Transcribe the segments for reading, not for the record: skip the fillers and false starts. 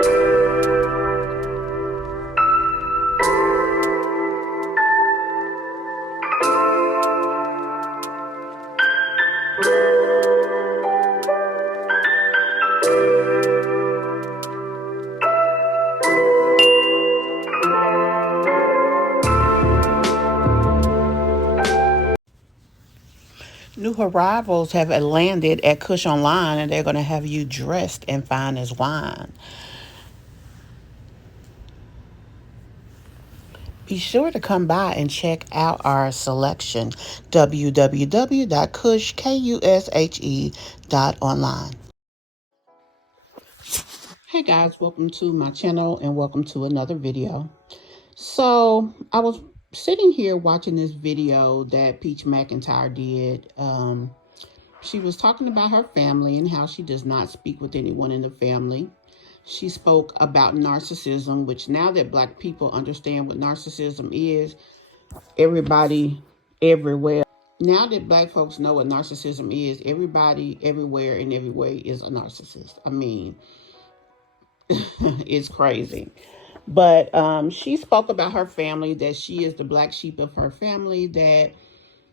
New arrivals have landed at Kush Online, and they're going to have you dressed and fine as wine. Be sure to come by and check out our selection, www.kushe.online. Hey guys, welcome to my channel and welcome to another video. So I was sitting here watching this video that Peach Mcintyre did. She was talking about her family and how she does not speak with anyone in the family. She spoke about narcissism, which now that Black people understand what narcissism is, everybody everywhere. Now that Black folks know what narcissism is, everybody everywhere in every way is a narcissist. I mean, it's crazy. But she spoke about her family, that she is the black sheep of her family, that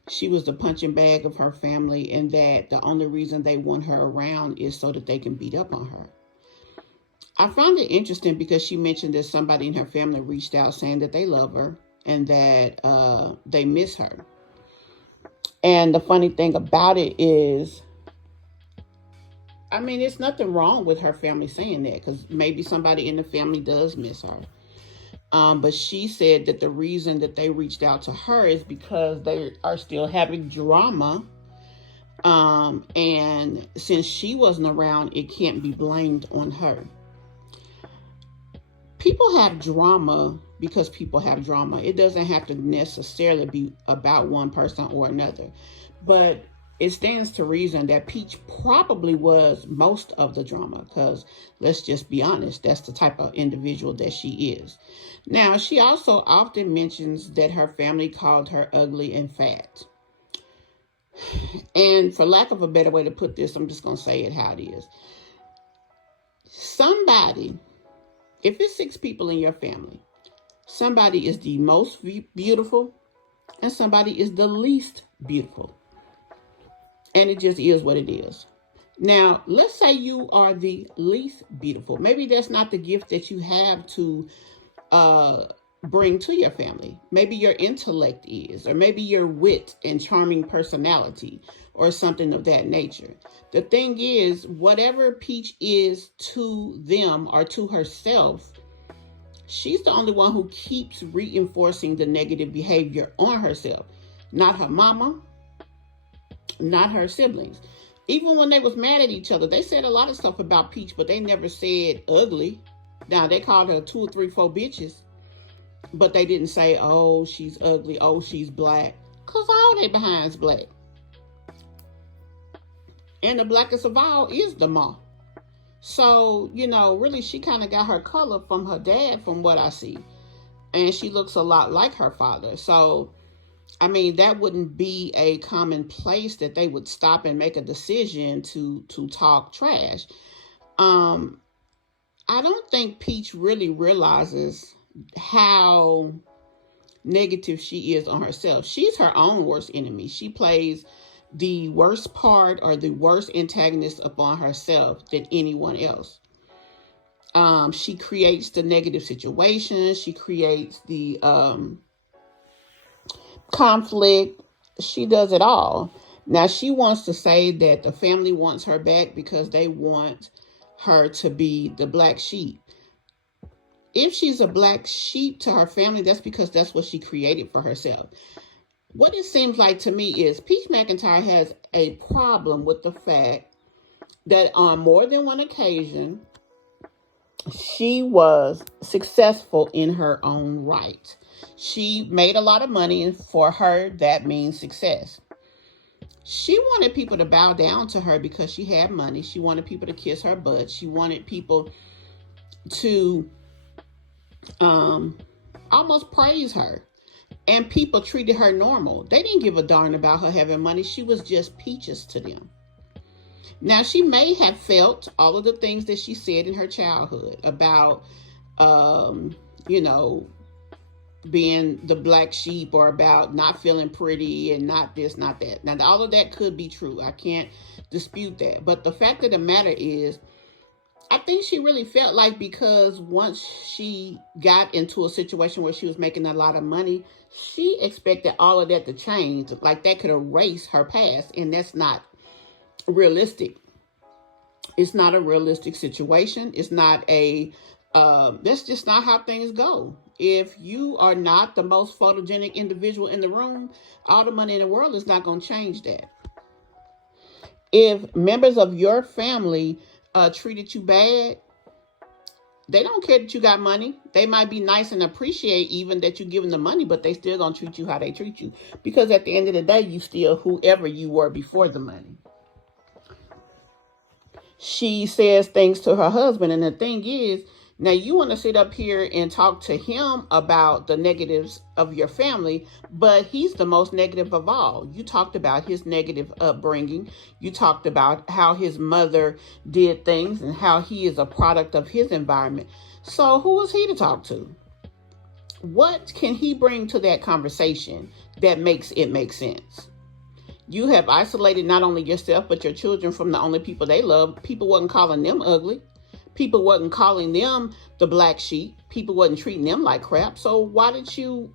she was the punching bag of her family, and that the only reason they want her around is so that they can beat up on her. I found it interesting because she mentioned that somebody in her family reached out saying that they love her and that they miss her. And the funny thing about it is, I mean, there's nothing wrong with her family saying that, because maybe somebody in the family does miss her. But she said that the reason that they reached out to her is because they are still having drama. And since she wasn't around, it can't be blamed on her. People have drama because people have drama. It doesn't have to necessarily be about one person or another. But it stands to reason that Peach probably was most of the drama, because let's just be honest, that's the type of individual that she is. Now, she also often mentions that her family called her ugly and fat. And for lack of a better way to put this, I'm just going to say it how it is. Somebody, if it's 6 people in your family, somebody is the most beautiful and somebody is the least beautiful. And it just is what it is. Now, let's say you are the least beautiful. Maybe that's not the gift that you have to bring to your family. Maybe your intellect is, or maybe your wit and charming personality, or something of that nature. The thing is, whatever Peach is to them or to herself, she's the only one who keeps reinforcing the negative behavior on herself. Not her mama, not her siblings. Even when they was mad at each other, they said a lot of stuff about Peach, but they never said ugly. Now, they called her 2 or 3, 4 bitches, but they didn't say, oh, she's ugly, oh, she's black, because all they behind's black. And the blackest of all is the ma. So, you know, really, she kind of got her color from her dad, from what I see. And she looks a lot like her father. So, I mean, that wouldn't be a common place that they would stop and make a decision to talk trash. I don't think Peach really realizes how negative she is on herself. She's her own worst enemy. She plays the worst part or the worst antagonist upon herself than anyone else. She creates the negative situation. She creates the conflict. She does it all. Now, she wants to say that the family wants her back because they want her to be the black sheep. If she's a black sheep to her family, that's because that's what she created for herself. What it seems like to me is Peach Mcintyre has a problem with the fact that on more than one occasion, she was successful in her own right. She made a lot of money, and for her, that means success. She wanted people to bow down to her because she had money. She wanted people to kiss her butt. She wanted people to almost praise her. And people treated her normal. They didn't give a darn about her having money. She was just peaches to them. Now, she may have felt all of the things that she said in her childhood about, um, you know, being the black sheep, or about not feeling pretty and not this, not that. Now, all of that could be true. I can't dispute that. But the fact of the matter is, I think she really felt like, because once she got into a situation where she was making a lot of money, she expected all of that to change. Like that could erase her past. And that's not realistic. It's not a realistic situation. It's not a, that's just not how things go. If you are not the most photogenic individual in the room, all the money in the world is not going to change that. If members of your family treated you bad, they don't care that you got money. They might be nice and appreciate even that you give them the money, but they still gonna treat you how they treat you. Because at the end of the day, you still whoever you were before the money. She says things to her husband, and the thing is, now you want to sit up here and talk to him about the negatives of your family, but he's the most negative of all. You talked about his negative upbringing. You talked about how his mother did things and how he is a product of his environment. So who is he to talk to? What can he bring to that conversation that makes it make sense? You have isolated not only yourself, but your children from the only people they love. People wasn't calling them ugly. People wasn't calling them the black sheep. People wasn't treating them like crap. So why did you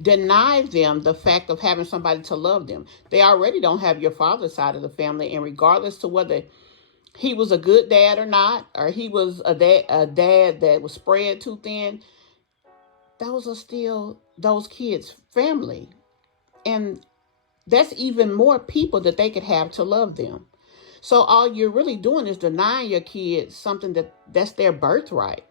deny them the fact of having somebody to love them? They already don't have your father's side of the family. And regardless to whether he was a good dad or not, or he was a dad that was spread too thin, those are still those kids' family. And that's even more people that they could have to love them. So all you're really doing is denying your kids something that's their birthright.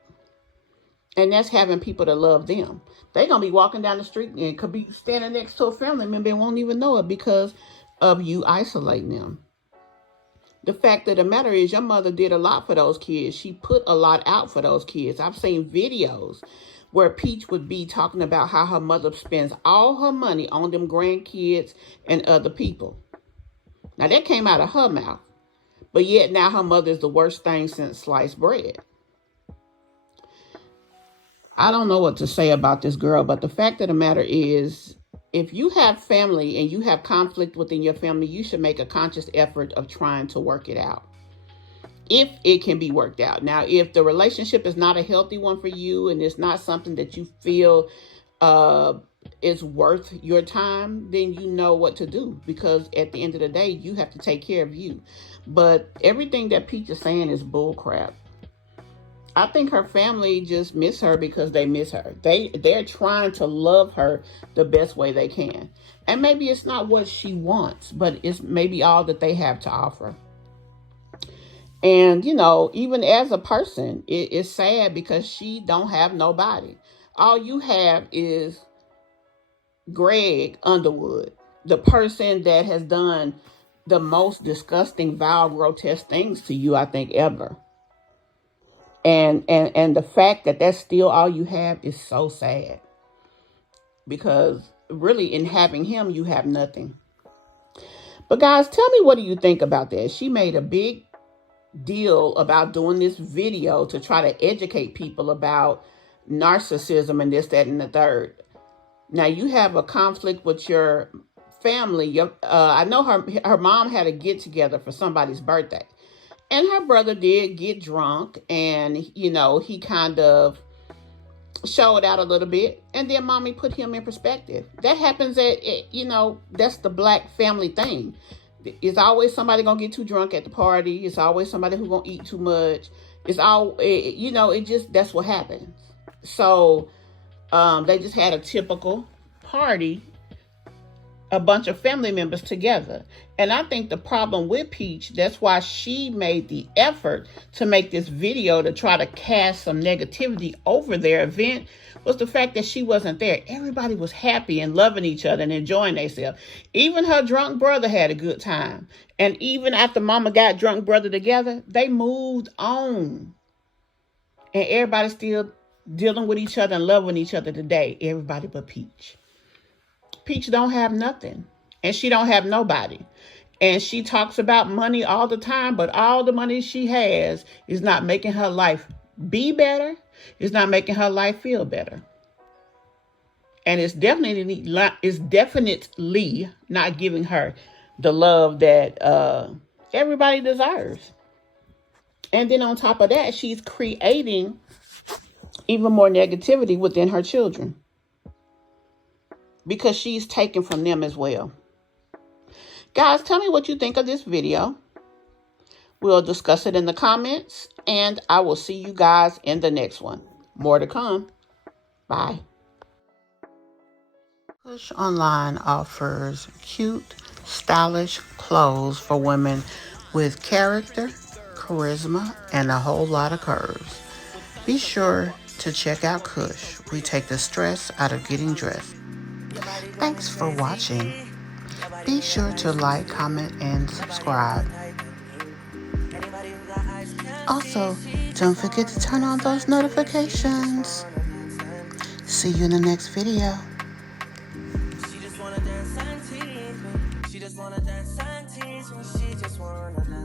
And that's having people to love them. They're going to be walking down the street and could be standing next to a family member and won't even know it because of you isolating them. The fact of the matter is, your mother did a lot for those kids. She put a lot out for those kids. I've seen videos where Peach would be talking about how her mother spends all her money on them grandkids and other people. Now, that came out of her mouth. But yet now her mother is the worst thing since sliced bread. I don't know what to say about this girl, but the fact of the matter is, if you have family and you have conflict within your family, you should make a conscious effort of trying to work it out. If it can be worked out. Now, if the relationship is not a healthy one for you and it's not something that you feel is worth your time, then you know what to do. Because at the end of the day, you have to take care of you. But everything that Peach is saying is bull crap. I think her family just miss her because they miss her. They're trying to love her the best way they can. And maybe it's not what she wants, but it's maybe all that they have to offer. And, you know, even as a person, it's sad because she don't have nobody. All you have is Greg Underwood, the person that has done the most disgusting, vile, grotesque things to you, I think, ever. And the fact that that's still all you have is so sad. Because really, in having him, you have nothing. But guys, tell me, what do you think about that? She made a big deal about doing this video to try to educate people about narcissism and this, that, and the third. Now, you have a conflict with your family. I know her mom had a get together for somebody's birthday. And her brother did get drunk, and, you know, he kind of showed out a little bit. And then mommy put him in perspective. That happens that's the black family thing. It's always somebody going to get too drunk at the party. It's always somebody who's going to eat too much. That's what happens. So they just had a typical party, a bunch of family members together. And I think the problem with Peach, that's why she made the effort to make this video to try to cast some negativity over their event, was the fact that she wasn't there. Everybody was happy and loving each other and enjoying themselves. Even her drunk brother had a good time. And even after mama got drunk brother together, they moved on. And everybody's still dealing with each other and loving each other today. Everybody but Peach. Peach don't have nothing. And she don't have nobody. And she talks about money all the time, but all the money she has is not making her life be better. It's not making her life feel better. And it's definitely not giving her the love that everybody deserves. And then on top of that, she's creating even more negativity within her children because she's taken from them as well. Guys, tell me what you think of this video. We'll discuss it in the comments, and I will see you guys in the next one. More to come. Bye. Push Online offers cute, stylish clothes for women with character, charisma, and a whole lot of curves. Be sure to check out Kush. We take the stress out of getting dressed. Thanks for watching. Be sure to like, comment, and subscribe. Also, don't forget to turn on those notifications. See you in the next video. She just wanna dance and tease me. She just wanna dance and tease me. She just wanna dance.